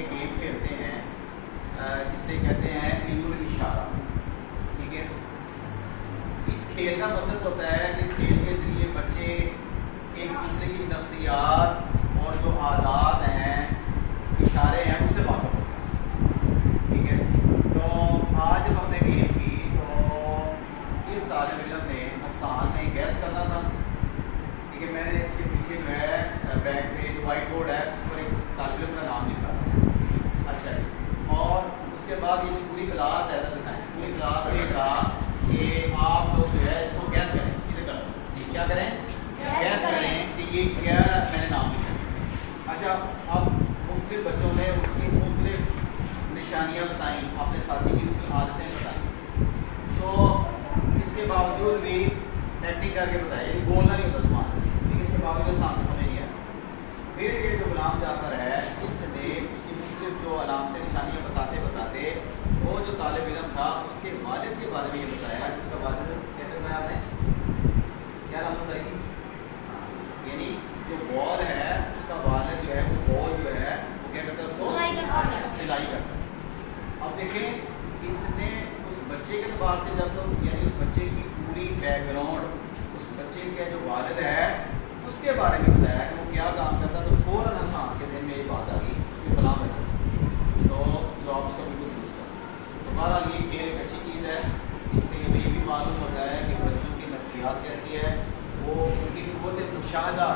एक गेम खेलते हैं जिसे कहते हैं इल्मुल इशारा। ठीक है, इस खेल का मकसद होता है कि इस खेल के ज़रिए बच्चे एक दूसरे की नफ्सियात और जो आदात हैं, इशारे हैं, उससे वाक़िफ़ होते हैं। ठीक है, तो आज जब हमने गेम की तो इस तालिब इल्म ने हसन ने गैस करना था। ठीक है, मैंने इसके पीछे जो है बैक पे जो वाइट बोर्ड है उस पर एक तालिब इल्म का नाम लिखा है। अच्छा जी, और उसके बाद ये जो पूरी क्लास है ना दिखाएं, पूरी क्लास में कहा कि आप लोग जो है इसको गैस करें। इधर करें, क्या करें? गैस करें कि ये क्या मैंने नाम लिखा। अच्छा, अब मुख्तलिफ बच्चों ने उसकी मुख्तलिफ निशानियाँ बताई, अपने साथी की आदतें बताई, तो इसके बावजूद भी एक्टिंग करके बताया, ये बोलना नहीं होता जुबान, लेकिन इसके बावजूद सामने समझ नहीं आया। फिर ये जो गुलाम जाफर है इसने उसकी मुख्तलिफ जो अलामतें निशानियाँ बताते बताते वो जो तालिब इल्म था उसके वालिद के बारे में ये बताया कि उसका वालिद कैसे बताया आपने, क्या नाम बताई थी? यानी जो बॉल है उसका वालिद जो है वो बॉल जो है वो क्या करता है, उसको सिलाई करता है। अब देखें इसने उस बच्चे के अतबार से जब तो यानी उस बच्चे की पूरी बैकग्राउंड, उस बच्चे के जो वालिद है उसके बारे में बताया कि वो क्या काम करता, तो फ़ौरन हसन के दिन में ये बात आ गई कि फलां बता, तो जॉब्स का बिल्कुल दूसरा। तो बहरहाल ये खेल एक अच्छी चीज़ है, इससे हमें ये भी मालूम होता है कि बच्चों की नफ्सियात कैसी है, वो उनकी क़ुव्वत मुशाहदा